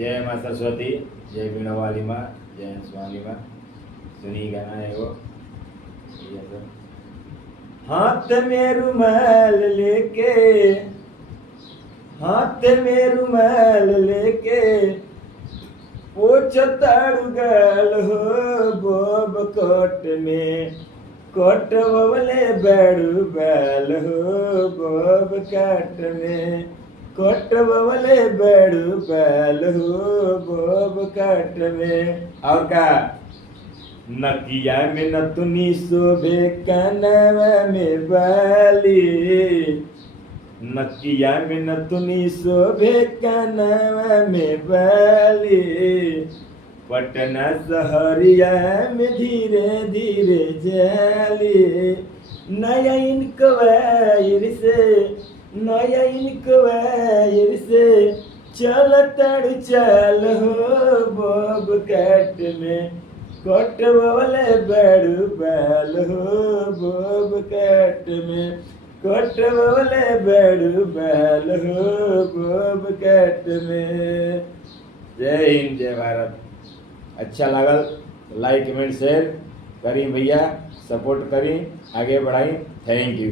जय माँ सरस्वती, जय बीणा वाली माँ, जय हंस वाली माँ। सुनी गाना है वो। हाथ में रुमाल लेके, हाथ में रुमाल लेके पोछताड़ू गाल हो बोब कोट में, कोट बवले बैड़ू बैल हो बोब काट में, कोट बवले बैड़ू बैल हो बोब काट में। और का नकिया में नतुनी शोभे कनवा में बाली, नकिया में नतुनी शोभे कनवा में बाली, पटना शहरिया में धीरे धीरे जाली। नया इनक्वायर से, नया इनक्वायर से चल तड़ चल हो बोब काट में, कोट बवले बैड़ू बैल हो बोब काट में, कोट बवले बैड़ू बैल हो बोब काट में। जय हिंद, जय भारत। अच्छा लगल तो लाइक कमेंट शेयर करी भैया, सपोर्ट करी, आगे बढ़ाई। Thank you.